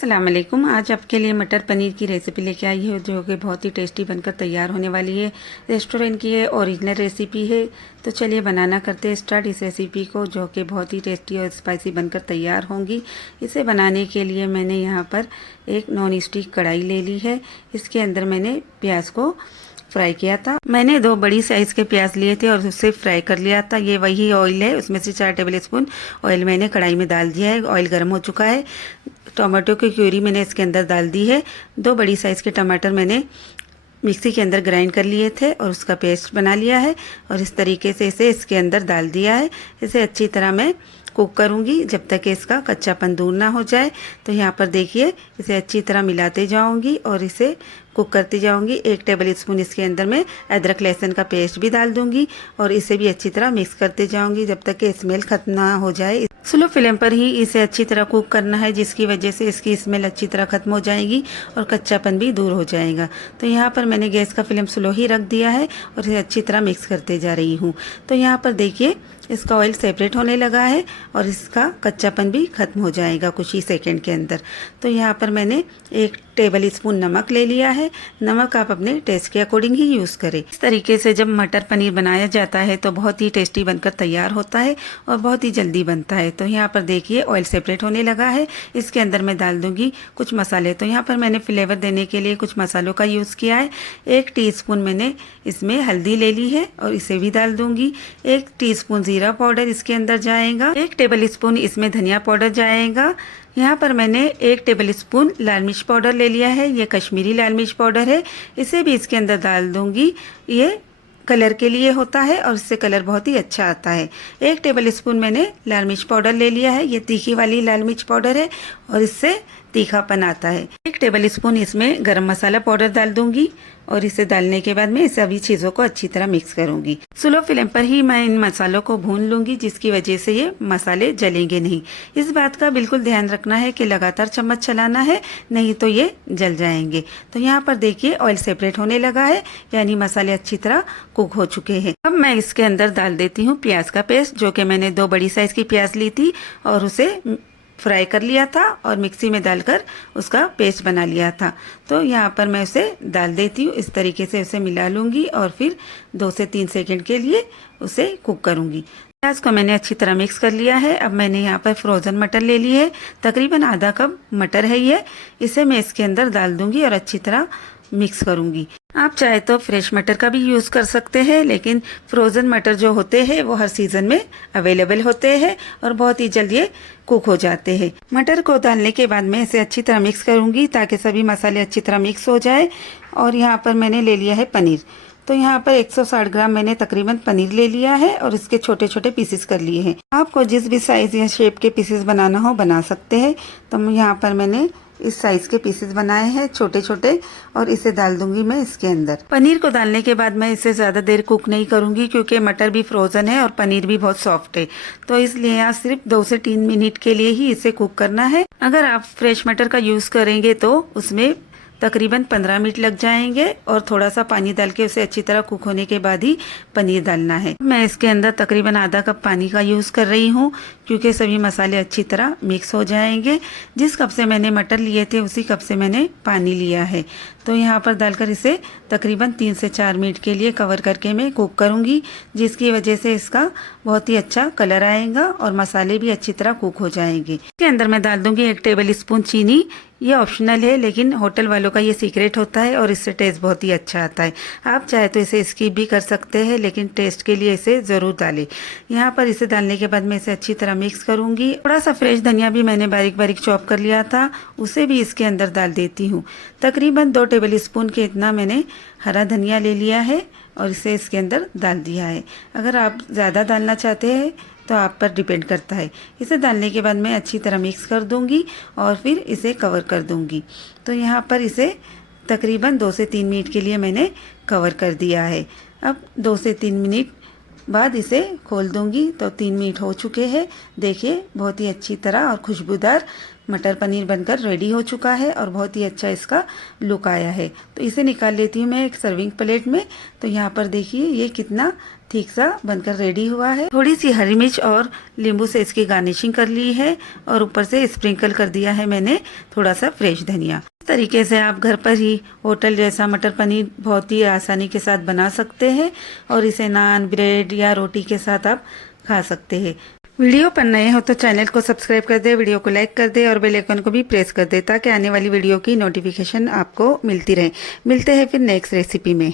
अस्सलाम वालेकुम। आज आपके लिए मटर पनीर की रेसिपी लेके आई है जो कि बहुत ही टेस्टी बनकर तैयार होने वाली है। रेस्टोरेंट की है, ओरिजिनल रेसिपी है। तो चलिए बनाना करते हैं स्टार्ट इस रेसिपी को, जो कि बहुत ही टेस्टी और स्पाइसी बनकर तैयार होंगी। इसे बनाने के लिए मैंने यहाँ पर एक नॉन स्टिक कढ़ाई ले ली है। इसके अंदर मैंने प्याज को फ्राई किया था। मैंने 2 बड़ी साइज़ के प्याज लिए थे और उससे फ्राई कर लिया था। ये वही ऑयल है, उसमें से 4 टेबल स्पून ऑयल मैंने कढ़ाई में डाल दिया है। ऑयल गर्म हो चुका है। टमाटो की प्यूरी मैंने इसके अंदर डाल दी है। 2 बड़ी साइज़ के टमाटर मैंने मिक्सी के अंदर ग्राइंड कर लिए थे और उसका पेस्ट बना लिया है और इस तरीके से इसे इसके अंदर डाल दिया है। इसे अच्छी तरह मैं कुक करूंगी जब तक कि इसका कच्चापन दूर ना हो जाए। तो यहाँ पर देखिए, इसे अच्छी तरह मिलाते जाऊंगी और इसे कुक करती जाऊंगी। 1 टेबल स्पून इसके अंदर मैं अदरक लहसुन का पेस्ट भी डाल दूंगी और इसे भी अच्छी तरह मिक्स करते जाऊंगी जब तक कि स्मेल खत्म ना हो जाए। स्लो फ्लेम पर ही इसे अच्छी तरह कुक करना है, जिसकी वजह से इसकी स्मेल अच्छी तरह खत्म हो जाएगी और कच्चापन भी दूर हो जाएगा। तो यहाँ पर मैंने गैस का फ्लेम स्लो ही रख दिया है और इसे अच्छी तरह मिक्स करते जा रही हूँ। तो यहाँ पर देखिए, इसका ऑयल सेपरेट होने लगा है और इसका कच्चापन भी खत्म हो जाएगा कुछ ही सेकंड के अंदर। तो यहाँ पर मैंने 1 टेबल स्पून नमक ले लिया है। नमक आप अपने टेस्ट के अकॉर्डिंग ही यूज़ करें। इस तरीके से जब मटर पनीर बनाया जाता है तो बहुत ही टेस्टी बनकर तैयार होता है और बहुत ही जल्दी बनता है। तो यहाँ पर देखिए, ऑयल सेपरेट होने लगा है। इसके अंदर मैं डाल दूंगी कुछ मसाले। तो यहाँ पर मैंने फ्लेवर देने के लिए कुछ मसालों का यूज़ किया है। 1 टीस्पून मैंने इसमें हल्दी ले ली है और इसे भी डाल दूंगी। 1 टीस्पून जीरा पाउडर इसके अंदर जाएगा। 1 टेबल स्पून इसमें धनिया पाउडर जाएगा। यहाँ पर मैंने 1 टेबल स्पून लाल मिर्च पाउडर ले लिया है। ये कश्मीरी लाल मिर्च पाउडर है, इसे भी इसके अंदर डाल दूंगी। ये कलर के लिए होता है और इससे कलर बहुत ही अच्छा आता है। 1 टेबल स्पून मैंने लाल मिर्च पाउडर ले लिया है। ये तीखी वाली लाल मिर्च पाउडर है और इससे तीखापन आता है। 1 टेबल स्पून इसमें गरम मसाला पाउडर डाल दूंगी और इसे डालने के बाद मैं सभी चीज़ों को अच्छी तरह मिक्स करूंगी। स्लो फ्लेम पर ही मैं इन मसालों को भून लूंगी, जिसकी वजह से ये मसाले जलेंगे नहीं। इस बात का बिल्कुल ध्यान रखना है कि लगातार चम्मच चलाना है, नहीं तो ये जल जाएंगे। तो यहाँ पर देखिए, ऑयल सेपरेट होने लगा है, यानी मसाले अच्छी तरह कुक हो चुके हैं। अब मैं इसके अंदर डाल देती हूँ प्याज का पेस्ट, जो कि मैंने 2 बड़ी साइज की प्याज ली थी और उसे फ्राई कर लिया था और मिक्सी में डालकर उसका पेस्ट बना लिया था। तो यहाँ पर मैं उसे डाल देती हूँ। इस तरीके से उसे मिला लूँगी और फिर 2 से 3 सेकंड के लिए उसे कुक करूँगी। प्याज को मैंने अच्छी तरह मिक्स कर लिया है। अब मैंने यहाँ पर फ्रोज़न मटर ले ली है, तकरीबन आधा कप मटर है ये। इसे मैं इसके अंदर डाल दूँगी और अच्छी तरह मिक्स करूँगी। आप चाहे तो फ्रेश मटर का भी यूज़ कर सकते हैं, लेकिन फ्रोज़न मटर जो होते हैं वो हर सीज़न में अवेलेबल होते हैं और बहुत ही जल्द ये कुक हो जाते हैं। मटर को डालने के बाद मैं इसे अच्छी तरह मिक्स करूँगी ताकि सभी मसाले अच्छी तरह मिक्स हो जाए। और यहाँ पर मैंने ले लिया है पनीर। तो यहाँ पर 160 ग्राम मैंने तकरीबन पनीर ले लिया है और इसके छोटे छोटे पीसेस कर लिए हैं। आपको जिस भी साइज़ या शेप के पीसेस बनाना हो बना सकते हैं। तो यहाँ पर मैंने इस साइज के पीसेस बनाए हैं छोटे छोटे और इसे डाल दूंगी मैं इसके अंदर। पनीर को डालने के बाद मैं इसे ज़्यादा देर कुक नहीं करूंगी, क्योंकि मटर भी फ्रोज़न है और पनीर भी बहुत सॉफ्ट है। तो इसलिए यहाँ सिर्फ 2 से 3 मिनट के लिए ही इसे कुक करना है। अगर आप फ्रेश मटर का यूज़ करेंगे तो उसमें तकरीबन 15 मिनट लग जाएंगे और थोड़ा सा पानी डाल के उसे अच्छी तरह कुक होने के बाद ही पनीर डालना है। मैं इसके अंदर तकरीबन आधा कप पानी का यूज़ कर रही हूँ, क्योंकि सभी मसाले अच्छी तरह मिक्स हो जाएंगे। जिस कप से मैंने मटर लिए थे उसी कप से मैंने पानी लिया है। तो यहाँ पर डालकर इसे तकरीबन 3 से 4 मिनट के लिए कवर करके मैं कुक करूँगी, जिसकी वजह से इसका बहुत ही अच्छा कलर आएगा और मसाले भी अच्छी तरह कुक हो जाएंगे। इसके अंदर मैं डाल दूँगी 1 टेबल स्पून चीनी। ये ऑप्शनल है, लेकिन होटल वालों का ये सीक्रेट होता है और इससे टेस्ट बहुत ही अच्छा आता है। आप चाहे तो इसे स्किप भी कर सकते हैं, लेकिन टेस्ट के लिए इसे ज़रूर डालें। यहाँ पर इसे डालने के बाद मैं इसे अच्छी तरह मिक्स करूँगी। थोड़ा सा फ्रेश धनिया भी मैंने बारीक बारीक चॉप कर लिया था, उसे भी इसके अंदर डाल देती हूँ। तकरीबन 2 टेबल स्पून के इतना मैंने हरा धनिया ले लिया है और इसे इसके अंदर डाल दिया है। अगर आप ज़्यादा डालना चाहते हैं तो आप पर डिपेंड करता है। इसे डालने के बाद मैं अच्छी तरह मिक्स कर दूंगी और फिर इसे कवर कर दूंगी। तो यहाँ पर इसे तकरीबन 2 से 3 मिनट के लिए मैंने कवर कर दिया है। अब 2 से 3 मिनट बाद इसे खोल दूंगी तो 3 मिनट हो चुके हैं। देखिए, बहुत ही अच्छी तरह और खुशबूदार मटर पनीर बनकर रेडी हो चुका है और बहुत ही अच्छा इसका लुक आया है। तो इसे निकाल लेती हूँ मैं एक सर्विंग प्लेट में। तो यहाँ पर देखिए ये कितना ठीक सा बनकर रेडी हुआ है। थोड़ी सी हरी मिर्च और नींबू से इसकी गार्निशिंग कर ली है और ऊपर से स्प्रिंकल कर दिया है मैंने थोड़ा सा फ्रेश धनिया। इस तरीके से आप घर पर ही होटल जैसा मटर पनीर बहुत ही आसानी के साथ बना सकते हैं और इसे नान, ब्रेड या रोटी के साथ आप खा सकते हैं। वीडियो पर नए हो तो चैनल को सब्सक्राइब कर दे, वीडियो को लाइक कर दे और बेल आइकन को भी प्रेस कर दे ताकि आने वाली वीडियो की नोटिफिकेशन आपको मिलती रहे। मिलते हैं फिर नेक्स्ट रेसिपी में।